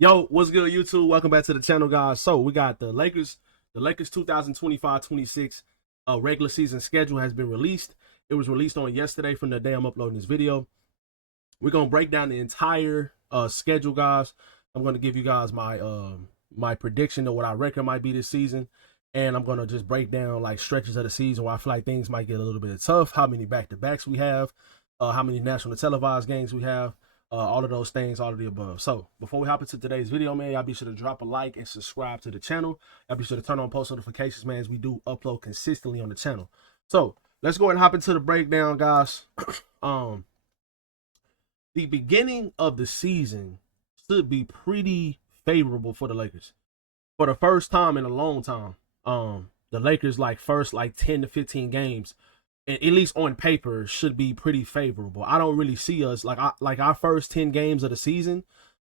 Yo, what's good, YouTube? Welcome back to the channel, guys. So we got the Lakers 2025-26 regular season schedule has been released. It was released on yesterday from the day I'm uploading this video. We're gonna break down the entire schedule, guys. I'm gonna give you guys my prediction of what I reckon might be this season, and I'm gonna just break down like stretches of the season where I feel like things might get a little bit tough. How many back-to-backs we have, how many national televised games we have. All of those things, all of the above. So before we hop into today's video, man, y'all be sure to drop a like and subscribe to the channel. Y'all be sure to turn on post notifications, man, as we do upload consistently on the channel. So let's go ahead and hop into the breakdown, guys. The beginning of the season should be pretty favorable for the Lakers. For the first time in a long time, the Lakers first 10 to 15 games, at least on paper, should be pretty favorable. I don't really see us like our first 10 games of the season,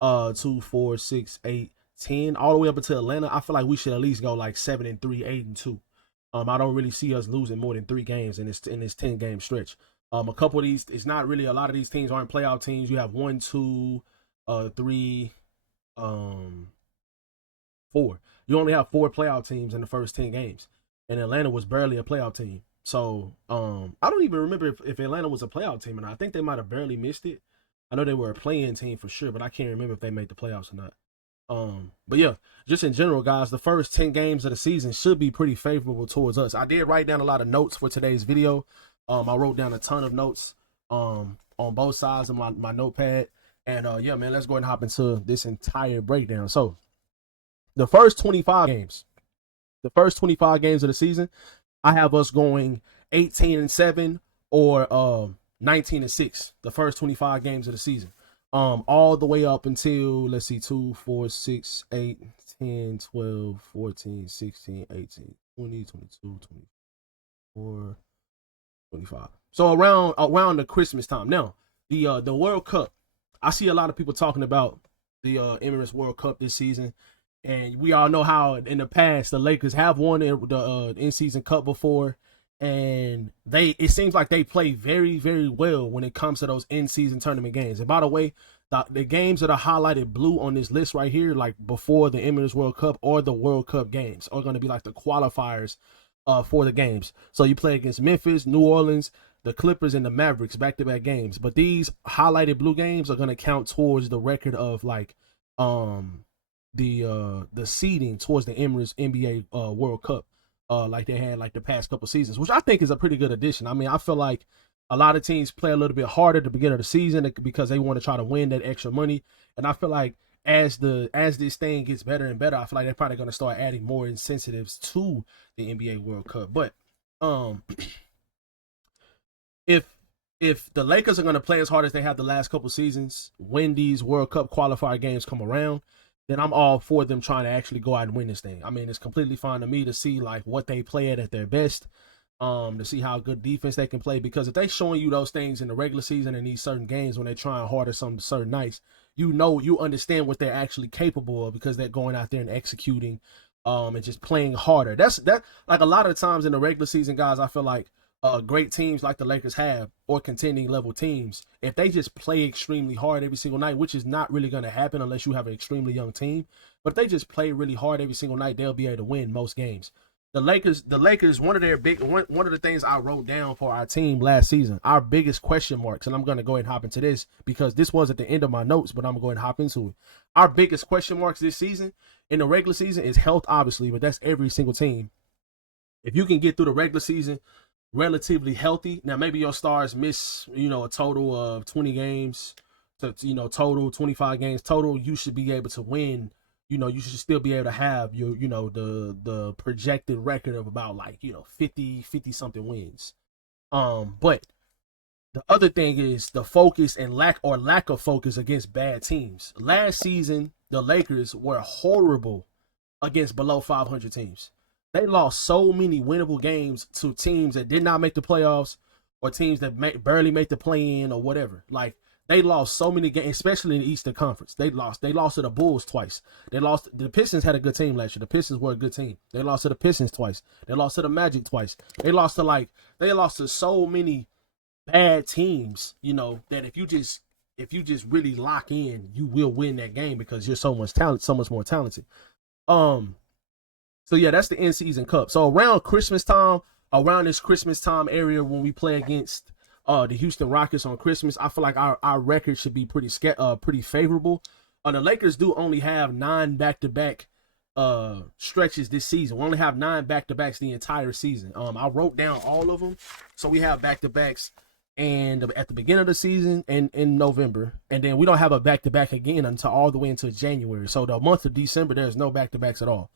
2, 4, 6, 8, 10, all the way up until Atlanta. I feel like we should at least go like 7-3, 8-2. I don't really see us losing more than 3 games in this 10-game stretch. A couple of these, it's not really a lot of these teams aren't playoff teams. You have 1, 2, 3, 4. You only have 4 playoff teams in the first 10 games, and Atlanta was barely a playoff team. So I don't even remember if Atlanta was a playoff team or not. I think they might have barely missed it. I know they were a play-in team for sure, but I can't remember if they made the playoffs or not. But yeah, just in general, guys, the first 10 games of the season should be pretty favorable towards us. I did write down a lot of notes for today's video. I wrote down a ton of notes on both sides of my notepad. And yeah, man, let's go ahead and hop into this entire breakdown. So the first 25 games of the season, I have us going 18-7 or 19-6. The first 25 games of the season, all the way up until, let's see, 2, 4, 6, 8, 10, 12, 14, 16, 18, 20, 22, 24, 25. So around the Christmas time. Now, the World Cup, I see a lot of people talking about the Emirates World Cup this season. And we all know how in the past the Lakers have won the in-season cup before, and it seems like they play very, very well when it comes to those in-season tournament games. And by the way, the games that are highlighted blue on this list right here, like before the Emirates World Cup or the World Cup games, are going to be like the qualifiers for the games. So you play against Memphis, New Orleans, the Clippers, and the Mavericks back-to-back games. But these highlighted blue games are going to count towards the record of the seeding towards the Emirates NBA World Cup, like they had like the past couple seasons, which I think is a pretty good addition. I mean, I feel like a lot of teams play a little bit harder at the beginning of the season because they want to try to win that extra money. And I feel like as this thing gets better and better, I feel like they're probably going to start adding more incentives to the NBA World Cup. But if the Lakers are going to play as hard as they have the last couple seasons, when these World Cup qualifier games come around, then I'm all for them trying to actually go out and win this thing. I mean, it's completely fine to me to see like what they play at their best, to see how good defense they can play. Because if they're showing you those things in the regular season and these certain games when they're trying harder some certain nights, you understand what they're actually capable of because they're going out there and executing, and just playing harder. That like a lot of the times in the regular season, guys, I feel like great teams like the Lakers have, or contending level teams, if they just play extremely hard every single night, which is not really going to happen unless you have an extremely young team, but if they just play really hard every single night, they'll be able to win most games. The Lakers, one of the things I wrote down for our team last season, our biggest question marks, and I'm going to go ahead and hop into this because this was at the end of my notes, but I'm going to go ahead and hop into it. Our biggest question marks this season in the regular season is health, obviously, but that's every single team. If you can get through the regular season relatively healthy, now maybe your stars miss a total of 20 games to total 25 games total, you should be able to win. You should still be able to have your the projected record of about 50 something wins. But the other thing is the focus and lack of focus against bad teams. Last season the Lakers were horrible against below 500 teams. They lost so many winnable games to teams that did not make the playoffs or teams that barely make the play-in or whatever. Like, they lost so many games, especially in the Eastern Conference. They lost to the Bulls twice. The Pistons had a good team last year. The Pistons were a good team. They lost to the Pistons twice. They lost to the Magic twice. They lost to so many bad teams, that if you just really lock in, you will win that game because you're so much talent, so much more talented. Um, so yeah, that's the in season cup. So around Christmas time, around this Christmas time area when we play against the Houston Rockets on Christmas, I feel like our record should be pretty favorable. The Lakers do only have 9 back-to-back stretches this season. We only have 9 back-to-backs the entire season. I wrote down all of them. So we have back-to-backs and at the beginning of the season and in November, and then we don't have a back-to-back again until all the way into January. So the month of December, there's no back-to-backs at all.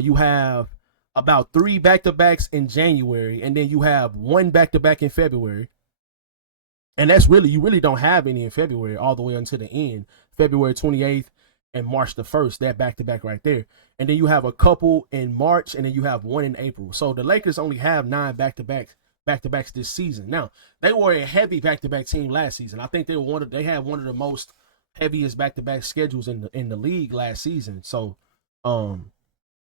You have about 3 back-to-backs in January, and then you have 1 back-to-back in February. And that's really, you really don't have any in February all the way until the end, February 28th and March the 1st, that back-to-back right there. And then you have a couple in March, and then you have 1 in April. So the Lakers only have 9 back-to-backs this season. Now, they were a heavy back-to-back team last season. I think they had one of the most heaviest back-to-back schedules in the league last season. So,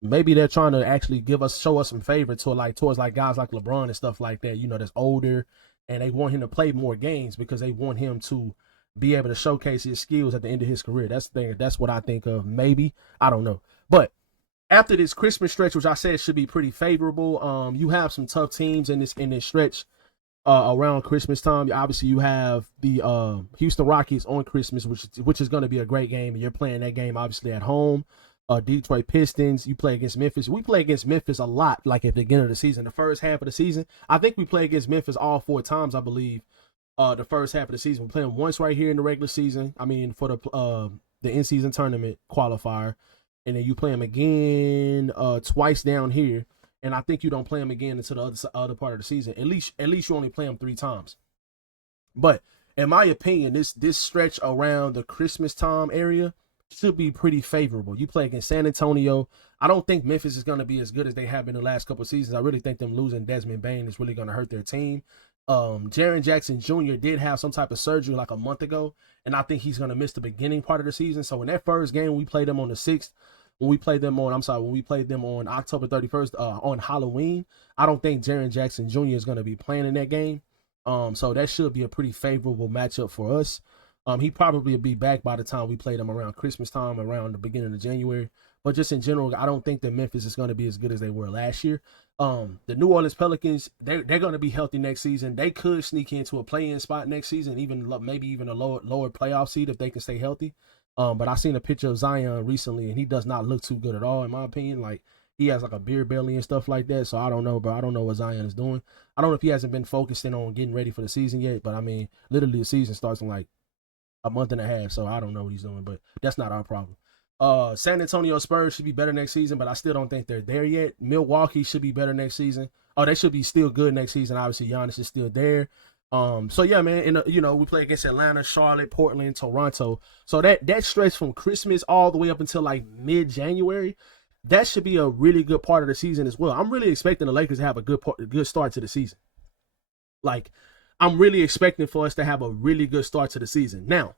maybe they're trying to actually show us some favor towards guys like LeBron and stuff like that, that's older, and they want him to play more games because they want him to be able to showcase his skills at the end of his career. That's what I think of. Maybe, I don't know. But after this Christmas stretch, which I said should be pretty favorable, you have some tough teams in this stretch around Christmas time. Obviously, you have the Houston Rockets on Christmas, which is going to be a great game, and you're playing that game obviously at home. Detroit Pistons, you play against Memphis. We play against Memphis a lot, like at the beginning of the season, the first half of the season. I think we play against Memphis all 4 times, I believe, the first half of the season. We play them once right here in the regular season. I mean, for the in-season tournament qualifier. And then you play them again twice down here. And I think you don't play them again until the other part of the season. At least you only play them 3 times. But in my opinion, this stretch around the Christmas time area should be pretty favorable. You play against San Antonio. I don't think Memphis is going to be as good as they have been the last couple of seasons. I really think them losing Desmond Bane is really going to hurt their team. Jaren Jackson Jr. did have some type of surgery like a month ago, and I think he's going to miss the beginning part of the season. So in that first game, we played them on the 6th. When we played them on October 31st on Halloween, I don't think Jaren Jackson Jr. is going to be playing in that game. So that should be a pretty favorable matchup for us. He probably will be back by the time we play them around Christmas time, around the beginning of January. But just in general, I don't think that Memphis is going to be as good as they were last year. The New Orleans Pelicans, they're going to be healthy next season. They could sneak into a play-in spot next season, maybe even a lower playoff seed if they can stay healthy. But I seen a picture of Zion recently, and he does not look too good at all, in my opinion. Like, he has like a beer belly and stuff like that. So I don't know, bro. I don't know what Zion is doing. I don't know if he hasn't been focusing on getting ready for the season yet. But I mean, literally the season starts in like a month and a half, so I don't know what he's doing, but that's not our problem. San Antonio Spurs should be better next season, but I still don't think they're there yet. Milwaukee should be better next season. Oh, they should be still good next season. Obviously, Giannis is still there. So yeah, man, we play against Atlanta, Charlotte, Portland, Toronto. So that stretch from Christmas all the way up until like mid-January, that should be a really good part of the season as well. I'm really expecting the Lakers to have a good start to the season. Like, I'm really expecting for us to have a really good start to the season. Now,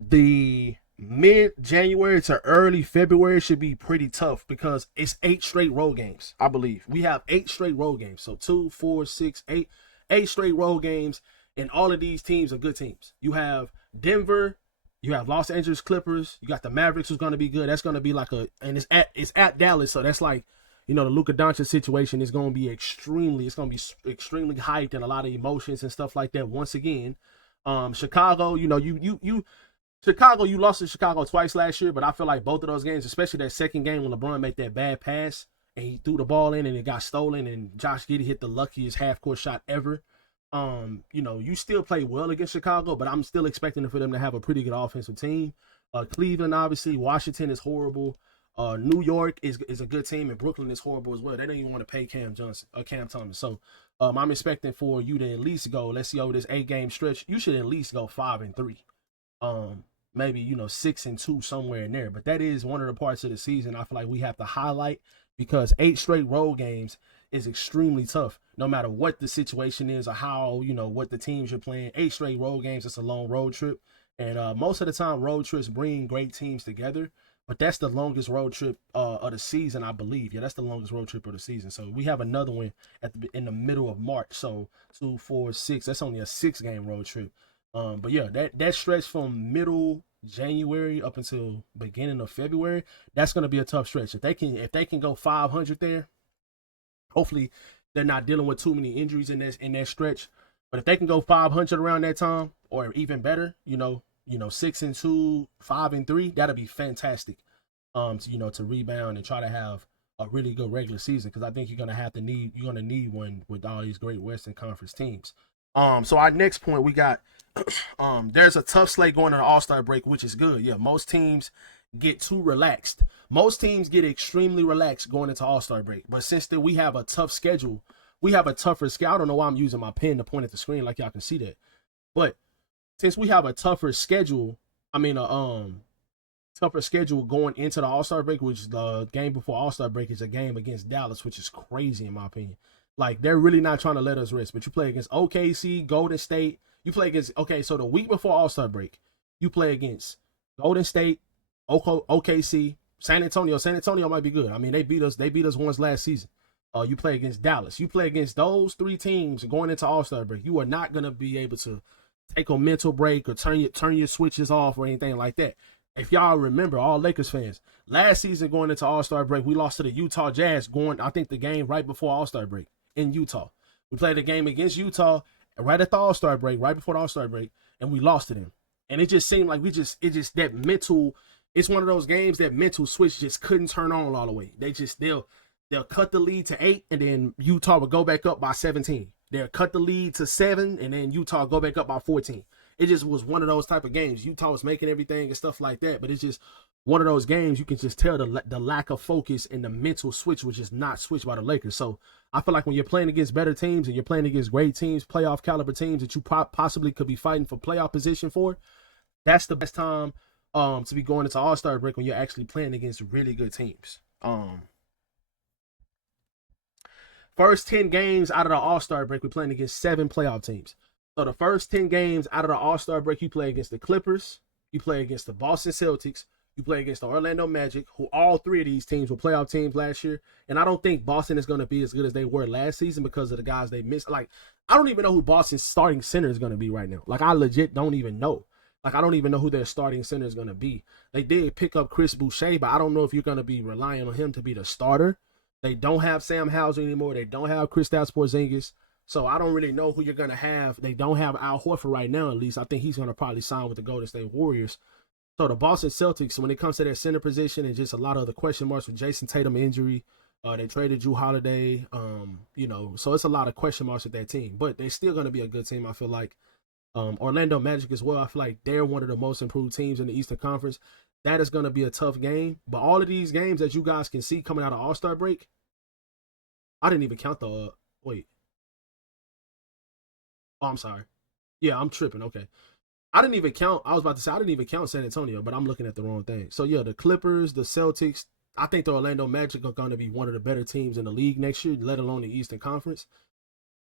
the mid-January to early February should be pretty tough because it's 8 straight road games, I believe. We have 8 straight road games. So 2, 4, 6, 8. 8 straight road games, and all of these teams are good teams. You have Denver, you have Los Angeles Clippers, you got the Mavericks, who's going to be good. That's going to be and it's at Dallas, so that's like, the Luka Doncic situation is going to be extremely hyped and a lot of emotions and stuff like that. Once again, Chicago, Chicago, you lost to Chicago twice last year, but I feel like both of those games, especially that second game when LeBron made that bad pass and he threw the ball in and it got stolen and Josh Giddey hit the luckiest half-court shot ever. You still play well against Chicago, but I'm still expecting for them to have a pretty good offensive team. Cleveland, obviously. Washington is horrible. New York is a good team, and Brooklyn is horrible as well. They don't even want to pay Cam Thomas. So I'm expecting for you to at least go, let's see, over this 8-game stretch, you should at least go 5-3. Maybe 6-2 somewhere in there. But that is one of the parts of the season I feel like we have to highlight, because 8 straight road games is extremely tough. No matter what the situation is or how, what the teams you're playing, 8 straight road games, it's a long road trip. And most of the time, road trips bring great teams together. But that's the longest road trip of the season, I believe. Yeah, that's the longest road trip of the season. So we have another one in the middle of March. So 2, 4, 6. That's only a 6-game road trip. But yeah, that stretch from middle January up until beginning of February, that's gonna be a tough stretch. If they can go 500 there, hopefully they're not dealing with too many injuries in that stretch. But if they can go 500 around that time, or even better, 6-2, 5-3, that'll be fantastic. To rebound and try to have a really good regular season, because I think you're gonna need one with all these great Western Conference teams. So our next point we got, there's a tough slate going to the All-Star break, which is good. Yeah, most teams get too relaxed. Most teams get extremely relaxed going into All-Star break. But since we have a tough schedule, we have a tougher schedule. I don't know why I'm using my pen to point at the screen like y'all can see that. But since we have a tougher schedule, tougher schedule going into the All-Star break, which the game before All-Star break is a game against Dallas, which is crazy in my opinion. Like, they're really not trying to let us rest. But you play against OKC, Golden State. You play against, okay, so the week before All-Star break, you play against Golden State, OKC, San Antonio. San Antonio might be good. I mean, they beat us once last season. You play against Dallas. You play against those three teams going into All-Star break. You are not going to be able to take a mental break or turn your switches off or anything like that. If y'all remember, all Lakers fans, last season going into All-Star break, we lost to the Utah Jazz I think the game right before All-Star break in Utah. We played a game against Utah right at the All-Star break, right before the All-Star break, and we lost to them. And it just seemed like that mental, it's one of those games that mental switch just couldn't turn on all the way. They'll cut the lead to 8, and then Utah will go back up by 17. They'll cut the lead to 7, and then Utah go back up by 14. It just was one of those type of games. Utah was making everything and stuff like that, but it's just one of those games you can just tell the lack of focus and the mental switch was just not switched by the Lakers. So I feel like when you're playing against better teams and you're playing against great teams, playoff caliber teams that you possibly could be fighting for playoff position for, that's the best time to be going into All-Star break, when you're actually playing against really good teams. First 10 games out of the All-Star break, we're playing against 7 playoff teams. So the first 10 games out of the All-Star break, you play against the Clippers, you play against the Boston Celtics, you play against the Orlando Magic, who all 3 of these teams were playoff teams last year. And I don't think Boston is going to be as good as they were last season because of the guys they missed. Like, I don't even know who Boston's starting center is going to be right now. Like, I legit don't even know. Like, I don't even know who their starting center is going to be. They did pick up Chris Boucher, but I don't know if you're going to be relying on him to be the starter. They don't have Sam Hauser anymore. They don't have Kristaps Porzingis. So I don't really know who you're going to have. They don't have Al Horford right now, at least. I think he's going to probably sign with the Golden State Warriors. So the Boston Celtics, when it comes to their center position and just a lot of the question marks with Jason Tatum injury, they traded Jrue Holiday, so it's a lot of question marks with that team. But they're still going to be a good team, I feel like. Orlando Magic as well, I feel like they're one of the most improved teams in the Eastern Conference. That is going to be a tough game. But all of these games that you guys can see coming out of All-Star break, I didn't even count wait. Oh, I'm sorry. Yeah, I'm tripping. Okay. I didn't even count. I was about to say, I didn't even count San Antonio, but I'm looking at the wrong thing. So, yeah, the Clippers, the Celtics, I think the Orlando Magic are going to be one of the better teams in the league next year, let alone the Eastern Conference.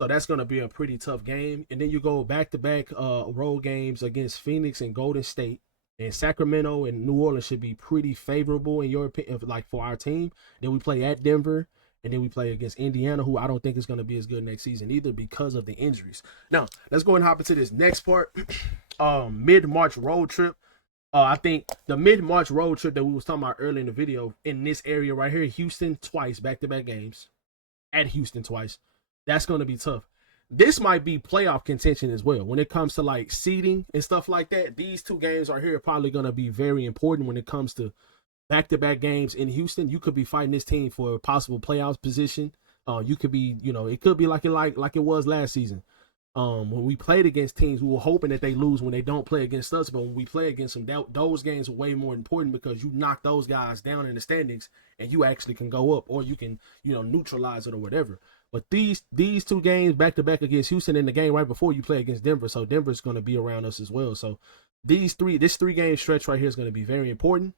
So that's going to be a pretty tough game. And then you go back-to-back road games against Phoenix and Golden State. And Sacramento and New Orleans should be pretty favorable in your opinion, like for our team. Then we play at Denver. And then we play against Indiana, who I don't think is going to be as good next season either because of the injuries. Now, let's go and hop into this next part. Mid-March road trip. I think the mid-March road trip that we was talking about earlier in the video, in this area right here, Houston twice, back-to-back games. At Houston twice. That's going to be tough. This might be playoff contention as well. When it comes to like seeding and stuff like that, these 2 games right here are probably going to be very important when it comes to back-to-back games in Houston. You could be fighting this team for a possible playoffs position. You could be, it could be like it was last season. When we played against teams, we were hoping that they lose when they don't play against us. But when we play against them, those games are way more important because you knock those guys down in the standings and you actually can go up, or you can, neutralize it or whatever. But these 2 games back-to-back against Houston, and the game right before you play against Denver. So Denver's going to be around us as well. So this 3-game stretch right here is going to be very important.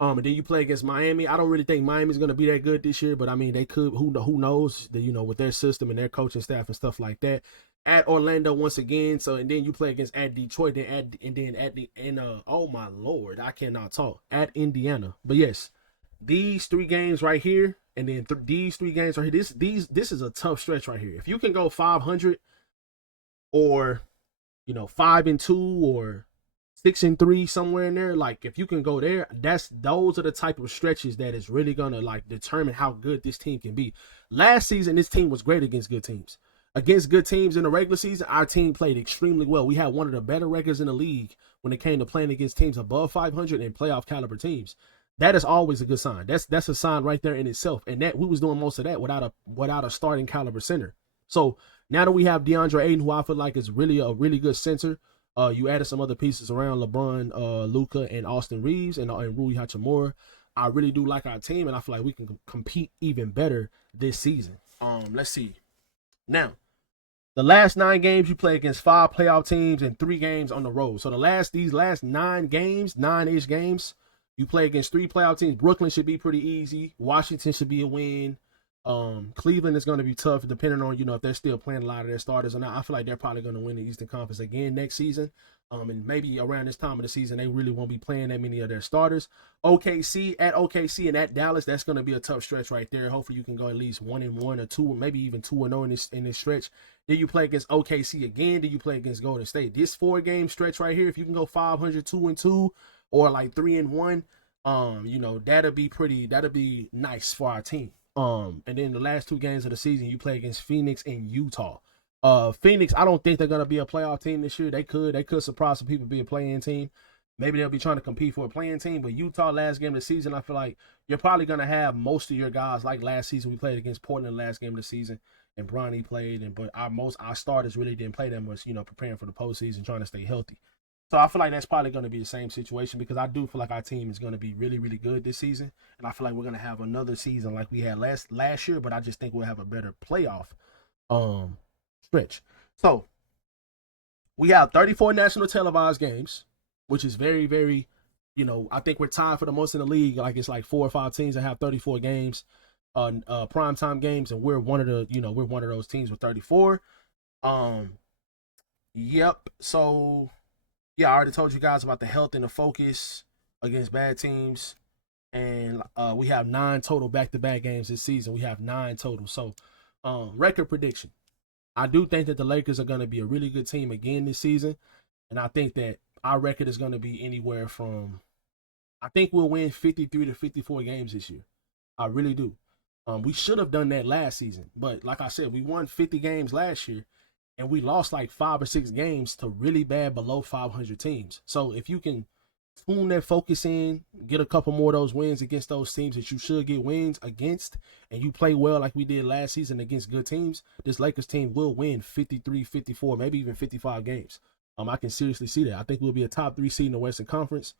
And then you play against Miami. I don't really think Miami's going to be that good this year, but I mean, they could, who knows, with their system and their coaching staff and stuff like that. At Orlando once again. So, and then you play against at Detroit, oh my Lord, I cannot talk, at Indiana. But yes, these 3 games right here, and then these 3 games right here, this is a tough stretch right here. If you can go 500 or, 5-2 or 6-3, somewhere in there. Like, if you can go there, those are the type of stretches that is really gonna like determine how good this team can be. Last season, this team was great against good teams. Against good teams in the regular season, our team played extremely well. We had one of the better records in the league when it came to playing against teams above 500 and playoff caliber teams. That is always a good sign. That's a sign right there in itself. And that we was doing most of that without a starting caliber center. So now that we have DeAndre Ayton, who I feel like is really a really good center, you added some other pieces around LeBron, Luka, and Austin Reeves, and Rui Hachimura. I really do like our team, and I feel like we can compete even better this season. Let's see. Now, the last 9 games you play against 5 playoff teams and 3 games on the road. So these last 9-ish games, you play against 3 playoff teams. Brooklyn should be pretty easy. Washington should be a win. Cleveland is going to be tough depending on, if they're still playing a lot of their starters or not. I feel like they're probably going to win the Eastern Conference again next season. And maybe around this time of the season, they really won't be playing that many of their starters. OKC and at Dallas, that's going to be a tough stretch right there. Hopefully you can go at least 1-1 or 2, or maybe even 2-0 in this stretch. Then you play against OKC again. Then you play against Golden State. This 4-game stretch right here, if you can go 500, 2-2, or like 3-1, that'll be nice for our team. And then the last 2 games of the season, you play against Phoenix and Utah. Phoenix, I don't think they're gonna be a playoff team this year. They could surprise some people, be a play-in team. Maybe they'll be trying to compete for a play-in team. But Utah, last game of the season, I feel like you're probably gonna have most of your guys like last season. We played against Portland last game of the season, and Bronny played, but our starters really didn't play that much. Preparing for the postseason, trying to stay healthy. So I feel like that's probably going to be the same situation, because I do feel like our team is going to be really, really good this season. And I feel like we're going to have another season like we had last year, but I just think we'll have a better playoff stretch. So we have 34 national televised games, which is very, very, I think we're tied for the most in the league. Like, it's like 4 or 5 teams that have 34 games, primetime games, and we're one of those teams with 34. Yep. So yeah, I already told you guys about the health and the focus against bad teams. And we have 9 total back-to-back games this season. We have 9 total. So, record prediction. I do think that the Lakers are going to be a really good team again this season. And I think that our record is going to be anywhere from, I think we'll win 53 to 54 games this year. I really do. We should have done that last season. But like I said, we won 50 games last year. And we lost like 5 or 6 games to really bad below 500 teams. So if you can tune that focus in, get a couple more of those wins against those teams that you should get wins against, and you play well like we did last season against good teams, this Lakers team will win 53, 54, maybe even 55 games. I can seriously see that. I think we'll be a top 3 seed in the Western Conference.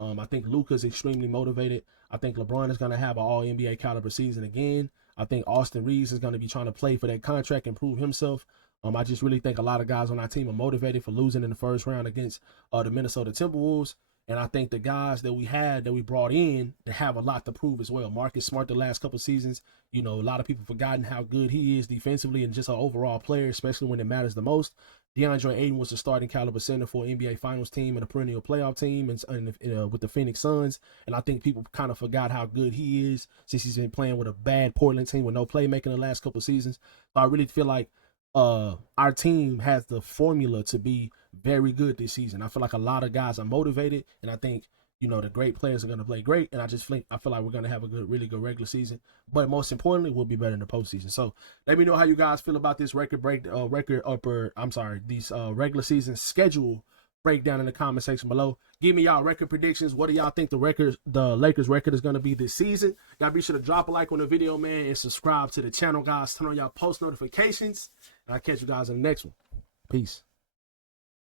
I think Luka's extremely motivated. I think LeBron is going to have an all-NBA caliber season again. I think Austin Reeves is going to be trying to play for that contract and prove himself. I just really think a lot of guys on our team are motivated for losing in the first round against the Minnesota Timberwolves. And I think the guys that we brought in, they have a lot to prove as well. Marcus Smart, the last couple seasons, a lot of people forgotten how good he is defensively and just an overall player, especially when it matters the most. DeAndre Ayton was the starting caliber center for an NBA Finals team and a perennial playoff team and with the Phoenix Suns. And I think people kind of forgot how good he is since he's been playing with a bad Portland team with no playmaking the last couple seasons. So I really feel like our team has the formula to be very good this season. I feel like a lot of guys are motivated, and I think the great players are going to play great. And I feel like we're going to have a really good regular season. But most importantly, we'll be better in the postseason. So let me know how you guys feel about this these regular season schedule breakdown in the comment section below. Give me y'all record predictions. What do y'all think the Lakers record is going to be this season? Y'all be sure to drop a like on the video, man, and subscribe to the channel, guys. Turn on y'all post notifications. And I'll catch you guys in the next one. Peace.